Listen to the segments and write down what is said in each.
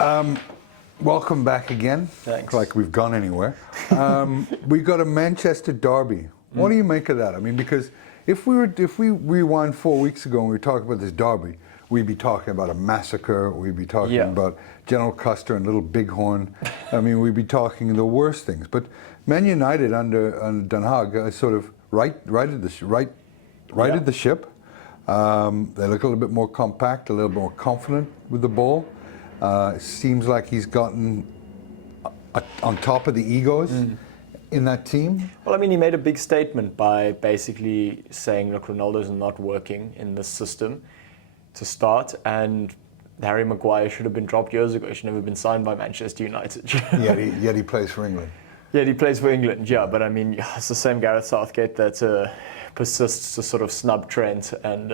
Welcome back again. Thanks. Like we've gone anywhere. We got a Manchester derby. What do you make of that? I mean, because if we rewind 4 weeks ago and we were talking about this derby, we'd be talking about a massacre. We'd be talking about General Custer and Little Bighorn. I mean, we'd be talking the worst things. But Man United under Den Haag sort of righted the ship. They look a little bit more compact, a little bit more confident with the ball. It seems like he's gotten on top of the egos in that team. Well, I mean, he made a big statement by basically saying, look, Ronaldo's not working in this system to start, and Harry Maguire should have been dropped years ago. He should never have been signed by Manchester United. Yet he plays for England. Yeah, he plays for England, yeah. But I mean, it's the same Gareth Southgate that persists to sort of snub Trent and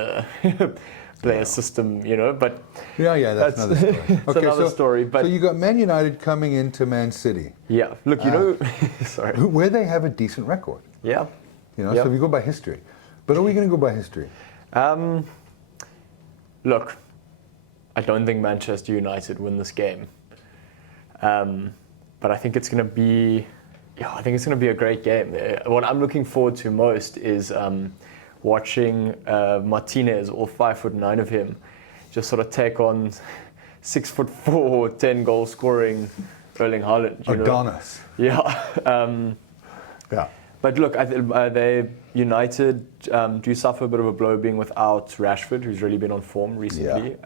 play a system, you know. But that's another story. It's another story. But so you got Man United coming into Man City. Yeah, look, you know, sorry, where they have a decent record. Yeah, you know. So if you go by history, but are we going to go by history? Look, I don't think Manchester United win this game, but I think it's going to be. Yeah, I think it's going to be a great game. What I'm looking forward to most is watching Martinez, all 5'9" of him, just sort of take on 6'4", 10-goal scoring Erling Haaland. Adonis. Yeah. But look, they United do suffer a bit of a blow being without Rashford, who's really been on form recently.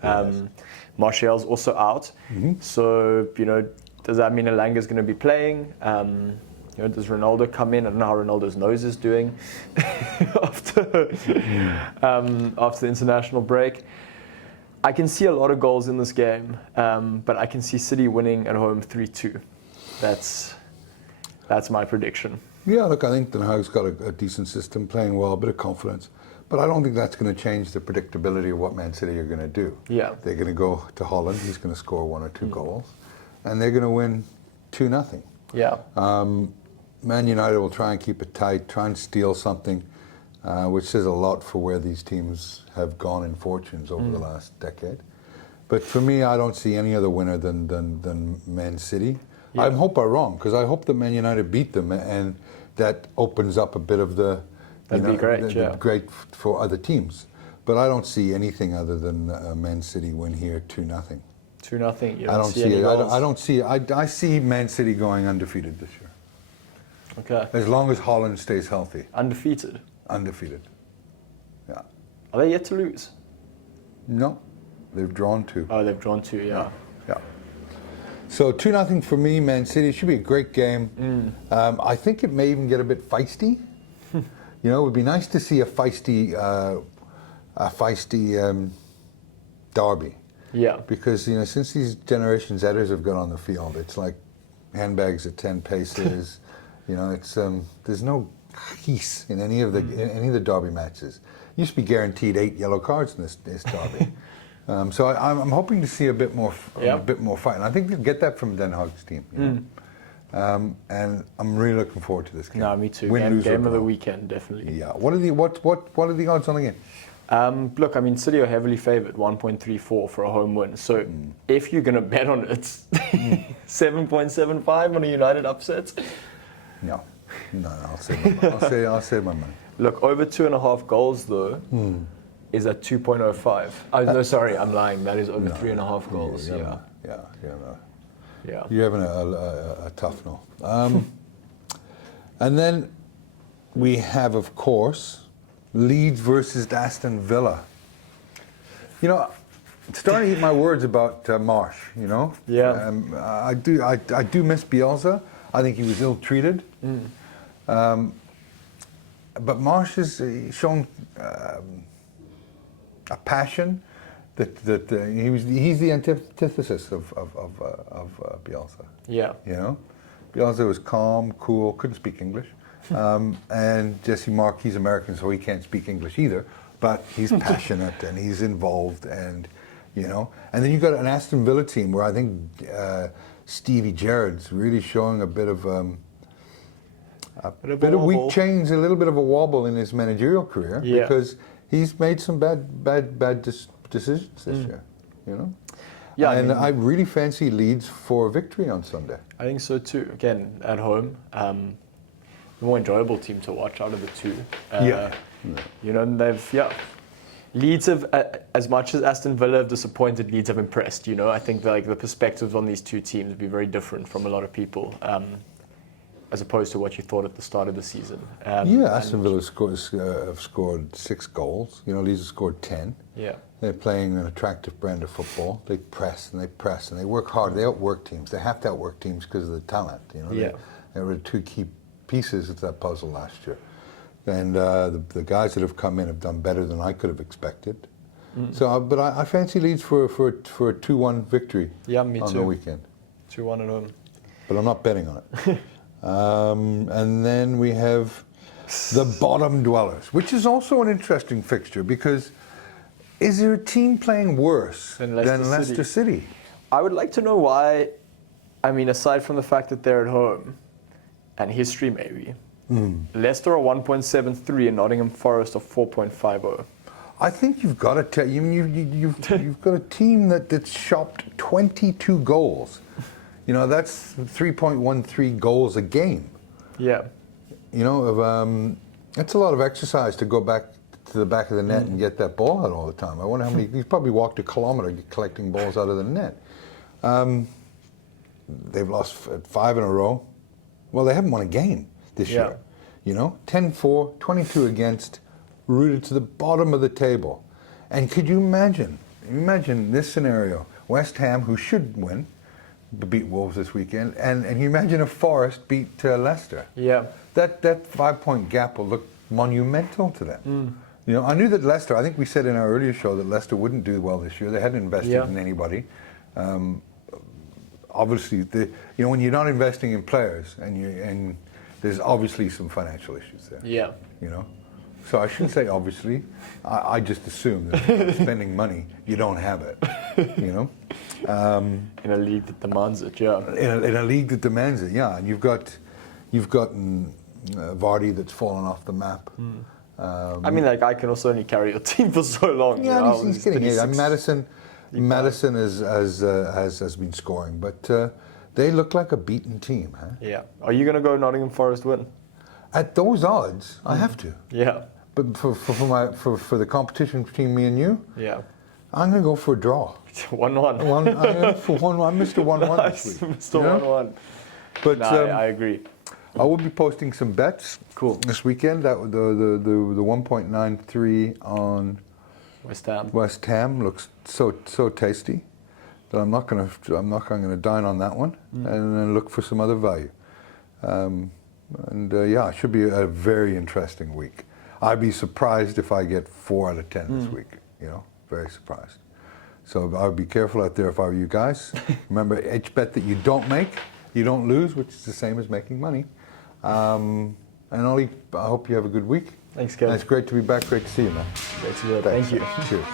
Martial's also out. So, you know, does that mean Elanga's going to be playing? You know, does Ronaldo come in? I don't know how Ronaldo's nose is doing after the international break. I can see a lot of goals in this game, but I can see City winning at home 3-2. That's my prediction. Yeah, look, I think Den Haag's got a decent system, playing well, a bit of confidence. But I don't think that's going to change the predictability of what Man City are going to do. Yeah. They're going to go to Holland. He's going to score 1 or 2 goals. And they're going to win 2-0. Yeah. Man United will try and keep it tight, try and steal something, which says a lot for where these teams have gone in fortunes over the last decade. But for me, I don't see any other winner than Man City. Yeah. I hope I'm wrong, because I hope that Man United beat them, and that opens up a bit of the... That'd be great, great for other teams. But I don't see anything other than Man City win here 2-0. 2-0. I don't see it. I don't see it. I see Man City going undefeated this year. Okay. As long as Holland stays healthy. Undefeated? Undefeated. Yeah. Are they yet to lose? No. They've drawn 2. Oh, they've drawn 2, yeah. So 2-0 for me, Man City. It should be a great game. I think it may even get a bit feisty. You know, it would be nice to see a feisty derby. Yeah. Because, you know, since these Generation Zers have got on the field, it's like handbags at 10 paces. You know, it's there's no peace in any of the derby matches. Used to be guaranteed 8 yellow cards in this derby. So I'm hoping to see a bit more fight. And I think you'll get that from Den Haag's team. You know? And I'm really looking forward to this game. No, me too. Game of the weekend, definitely. Yeah. What are the odds on the game? Look, I mean, City are heavily favoured, 1.34 for a home win. So if you're going to bet on it, 7.75 on a United upset. No, I'll save my money. Look, over 2.5 goals though is at 2.05. No, sorry, I'm lying. That is over 3.5 goals. Yeah. You're having a tough no. And then we have, of course, Leeds versus Aston Villa. You know, starting to eat my words about Marsh. You know. Yeah. I do miss Bielsa. I think he was ill-treated. But Marsh has shown a passion that he's the antithesis of Bielsa. Yeah. You know, Bielsa was calm, cool, couldn't speak English, and Jesse Mark, he's American, so he can't speak English either. But he's passionate and he's involved, and you know. And then you got an Aston Villa team where I think Stevie Gerrard's really showing a bit of weak chains, a little bit of a wobble in his managerial career, because he's made some bad decisions this year. You know. Yeah, and I really fancy Leeds for a victory on Sunday. I think so too. Again, at home, the more enjoyable team to watch out of the two. You know, Leeds have, as much as Aston Villa have disappointed, Leeds have impressed. You know, I think the perspectives on these two teams would be very different from a lot of people, as opposed to what you thought at the start of the season. Aston Villa have scored 6 goals. You know, Leeds have scored 10. Yeah. They're playing an attractive brand of football. They press and they work hard. They outwork teams. They have to outwork teams because of the talent. You know, they were 2 key pieces of that puzzle last year. And the guys that have come in have done better than I could have expected. So, but I fancy Leeds for a 2-1 victory on the weekend. 2-1 at home. But I'm not betting on it. And then we have the bottom dwellers, which is also an interesting fixture because is there a team playing worse than Leicester City? I would like to know why. I mean, aside from the fact that they're at home and history maybe, Leicester are 1.73 and Nottingham Forest are 4.50. I think you've got to tell you've got a team that's shopped 22 goals. You know, that's 3.13 goals a game. Yeah. You know, that's a lot of exercise to go back to the back of the net and get that ball out all the time. I wonder how many. He's probably walked a kilometer collecting balls out of the net. They've lost 5 in a row. Well, they haven't won a game this year. You know, 10-4, 22 against, rooted to the bottom of the table. And could you imagine this scenario? West Ham, who should win, beat Wolves this weekend, and you imagine if Forest beat Leicester. Yeah. That 5-point gap will look monumental to them. You know, I knew that Leicester, I think we said in our earlier show that Leicester wouldn't do well this year. They hadn't invested in anybody. Obviously, you know, when you're not investing in players and there's obviously some financial issues there. Yeah. You know? So I shouldn't say obviously. I just assume that if you're spending money, you don't have it. You know? In a league that demands it, In a league that demands it, and you've got Vardy that's fallen off the map. I mean, like, I can also only carry your team for so long. Yeah, you know? he's getting it. Madison has been scoring, but they look like a beaten team, huh? Yeah. Are you going to go Nottingham Forest win? At those odds, I have to. Yeah. But for the competition between me and you, I'm going to go for a draw. 1-1. I'm Mr. 1-1 this week. Mr. 1-1. But I agree. I will be posting some bets. Cool. This weekend. That the 1.93 on West Ham looks so tasty that I'm not going to dine on that one, and then look for some other value. It should be a very interesting week. I'd be surprised if I get 4 out of 10 this week. You know, very surprised. So I would be careful out there if I were you guys. Remember, each bet that you don't make, you don't lose, which is the same as making money. And Ollie, I hope you have a good week. Thanks, Kevin. And it's great to be back. Great to see you, man. Great to be here. Thank you. Cheers.